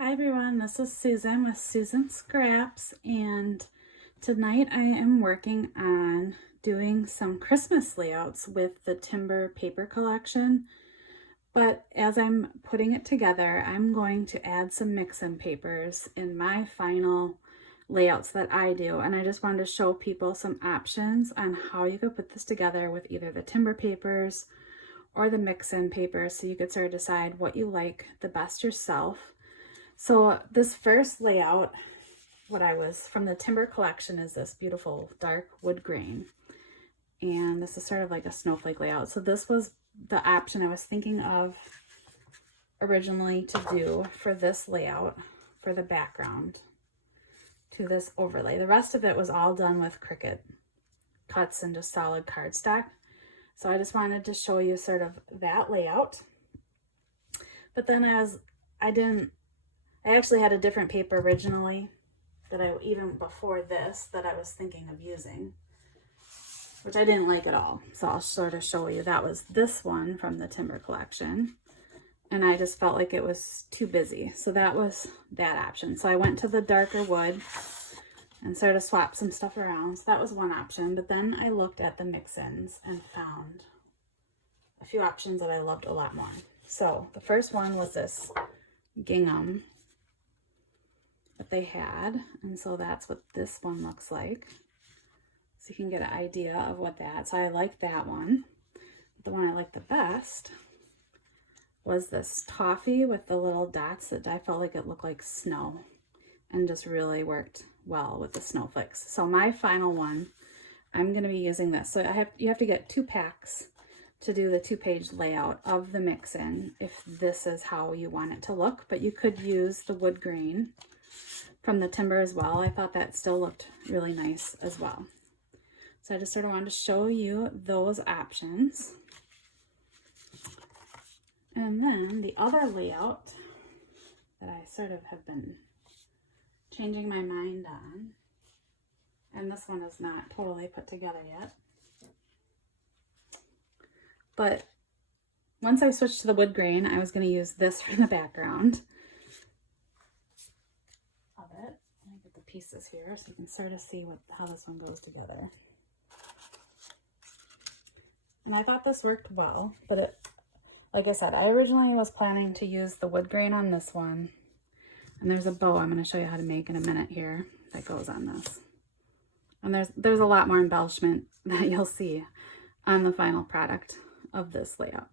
Hi everyone, this is Susan with Susan Scraps, and tonight I am working on doing some Christmas layouts with the timber paper collection. But as I'm putting it together, I'm going to add some mix-in papers in my final layouts that I do, and I just wanted to show people some options on how you could put this together with either the timber papers or the mix-in papers, so you could sort of decide what you like the best yourself. So this first layout, what I was from the timber collection, is this beautiful dark wood grain. And this is sort of like a snowflake layout. So this was the option I was thinking of originally to do for this layout for the background to this overlay. The rest of it was all done with Cricut cuts and just solid cardstock. So I just wanted to show you sort of that layout. But then I actually had a different paper originally that even before this, that I was thinking of using, which I didn't like at all. So I'll sort of show you. That was this one from the timber collection. And I just felt like it was too busy. So that was that option. So I went to the darker wood and sort of swapped some stuff around. So that was one option. But then I looked at the mix-ins and found a few options that I loved a lot more. So the first one was this gingham that they had, and so that's what this one looks like, so you can get an idea of what that. So I like that one. The one I liked the best was this toffee with the little dots that I felt like it looked like snow and just really worked well with the snowflakes. So my final one, I'm going to be using this. So you have to get 2 packs to do the 2-page layout of the mix-in if this is how you want it to look, but you could use the wood grain from the timber as well. I thought that still looked really nice as well. So I just sort of wanted to show you those options. And then the other layout that I sort of have been changing my mind on, and this one is not totally put together yet, but once I switched to the wood grain, I was going to use this for the background of it. Let me get the pieces here so you can sort of see how this one goes together. And I thought this worked well, but like I said, I originally was planning to use the wood grain on this one. And there's a bow I'm going to show you how to make in a minute here that goes on this. And there's a lot more embellishment that you'll see on the final product of this layout.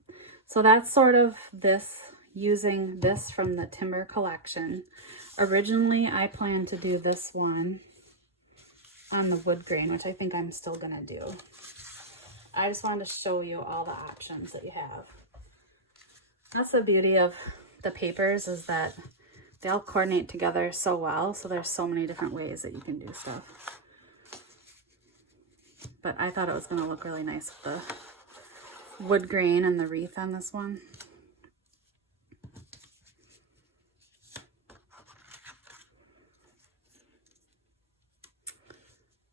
So that's sort of this, using this from the timber collection. Originally, I planned to do this one on the wood grain, which I think I'm still going to do. I just wanted to show you all the options that you have. That's the beauty of the papers, is that they all coordinate together so well. So there's so many different ways that you can do stuff. But I thought it was going to look really nice with the wood grain and the wreath on this one.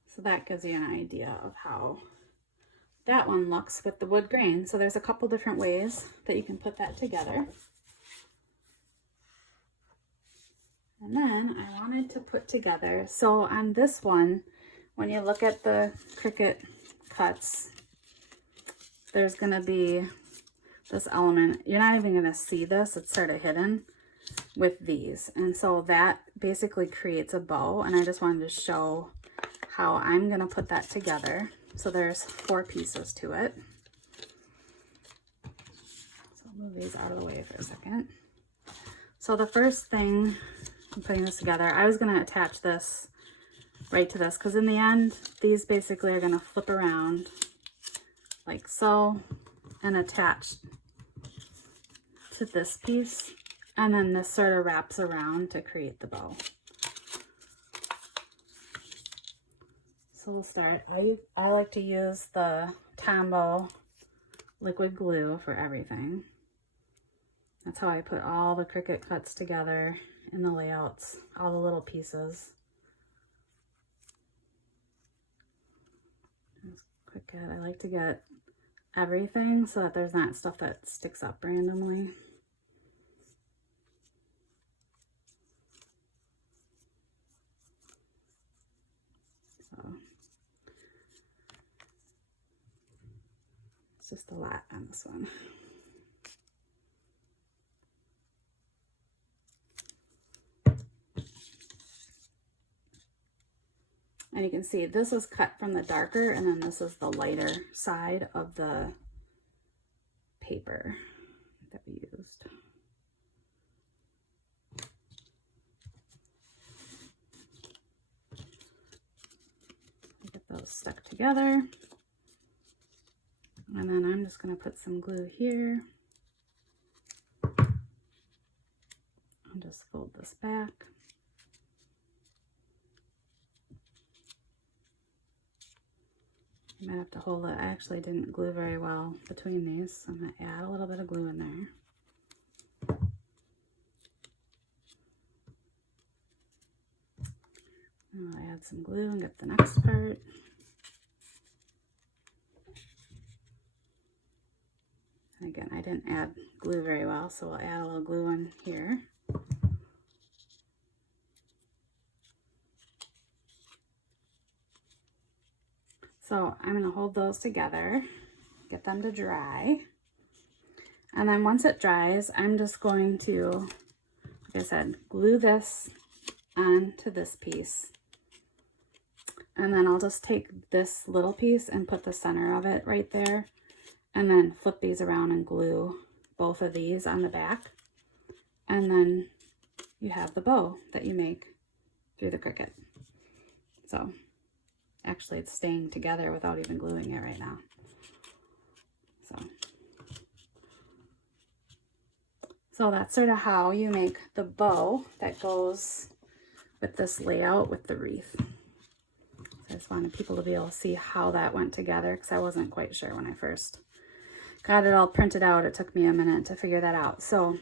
So that gives you an idea of how that one looks with the wood grain. So there's a couple different ways that you can put that together. And then I wanted to put together, so on this one, when you look at the Cricut cuts, there's going to be this element. You're not even going to see this. It's sort of hidden with these. And so that basically creates a bow. And I just wanted to show how I'm going to put that together. So there's 4 pieces to it. So I'll move these out of the way for a second. So the first thing, I'm putting this together, I was going to attach this right to this, because in the end, these basically are going to flip around like so and attach to this piece, and then this sort of wraps around to create the bow. So we'll start. I like to use the Tombow liquid glue for everything. That's how I put all the Cricut cuts together in the layouts, all the little pieces. Cricut, I like to get everything so that there's not stuff that sticks up randomly. just a lot on this one. And you can see this is cut from the darker, and then this is the lighter side of the paper that we used. Get those stuck together. And then I'm just going to put some glue here. I'll just fold this back. You might have to hold it. I actually didn't glue very well between these, so I'm going to add a little bit of glue in there. I'll add some glue and get the next part. And again, I didn't add glue very well, so we'll add a little glue in here. So I'm going to hold those together, get them to dry. And then once it dries, I'm just going to, like I said, glue this onto this piece. And then I'll just take this little piece and put the center of it right there. And then flip these around and glue both of these on the back. And then you have the bow that you make through the Cricut. So actually it's staying together without even gluing it right now. So that's sort of how you make the bow that goes with this layout with the wreath. So I just wanted people to be able to see how that went together, because I wasn't quite sure when I first got it all printed out. It took me a minute to figure that out. So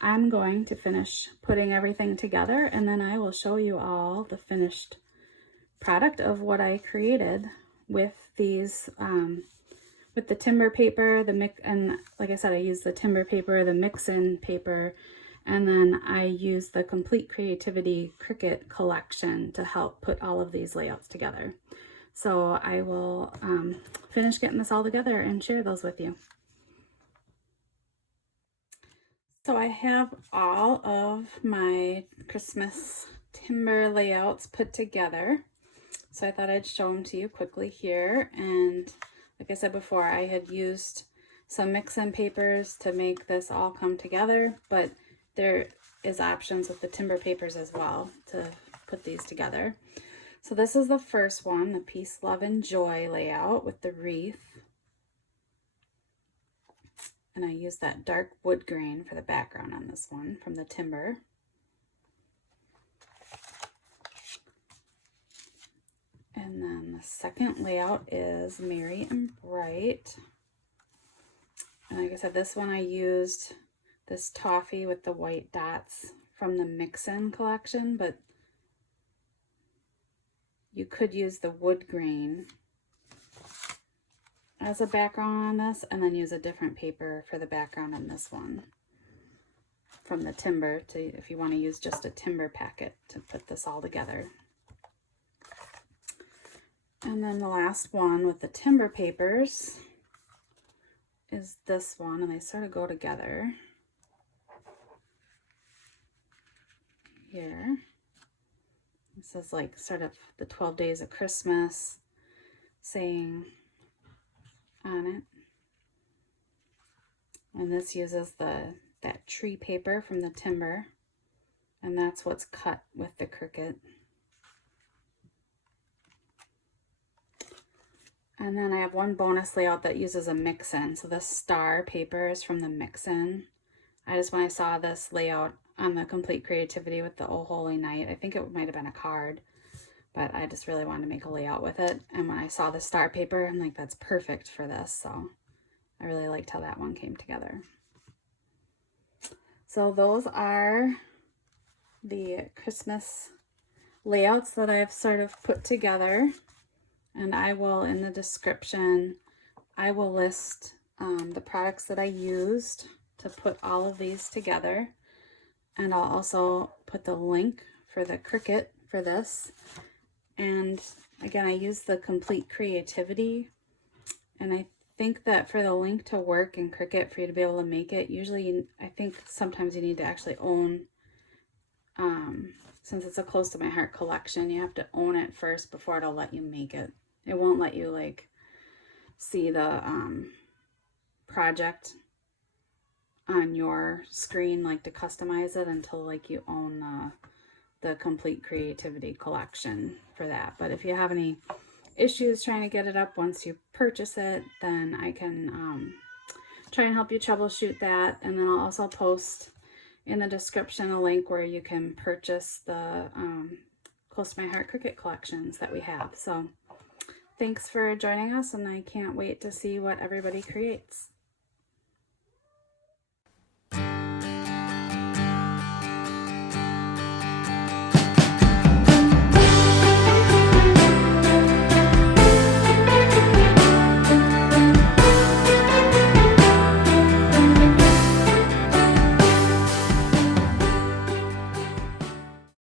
I'm going to finish putting everything together, and then I will show you all the finished product of what I created with these, with the timber paper, and like I said, I used the timber paper, the mix-in paper, and then I used the Complete Creativity Cricut collection to help put all of these layouts together. So I will finish getting this all together and share those with you. So I have all of my Christmas timber layouts put together. So I thought I'd show them to you quickly here. And like I said before, I had used some mix-in papers to make this all come together, but there is options with the timber papers as well to put these together. So this is the first one, the Peace, Love, and Joy layout with the wreath. And I used that dark wood grain for the background on this one from the timber. And then the second layout is Merry and Bright. And like I said, this one I used this Toffee with the white dots from the Mix-In collection, but you could use the wood grain as a background on this, and then use a different paper for the background on this one from the timber, to if you want to use just a timber packet to put this all together. And then the last one with the timber papers is this one, and they sort of go together here. This is like sort of the 12 days of Christmas saying on it. And this uses that tree paper from the timber, and that's what's cut with the Cricut. And then I have one bonus layout that uses a mix-in. So the star paper is from the mix-in. When I saw this layout on the Complete Creativity with the Oh Holy Night, I think it might have been a card, but I just really wanted to make a layout with it. And when I saw the star paper, I'm like, that's perfect for this. So I really liked how that one came together. So those are the Christmas layouts that I've sort of put together. And I will, in the description, I will list the products that I used to put all of these together. And I'll also put the link for the Cricut for this. And again, I used the Complete Creativity. And I think that for the link to work in Cricut, for you to be able to make it, usually I think sometimes you need to actually own, since it's a close to my heart collection, you have to own it first before it'll let you make it. It won't let you like see the project on your screen, like to customize it, until like you own the complete creativity collection for that. But if you have any issues trying to get it up once you purchase it, then I can try and help you troubleshoot that. And then I'll also post in the description a link where you can purchase the Close to My Heart Cricut collections that we have. So thanks for joining us, and I can't wait to see what everybody creates.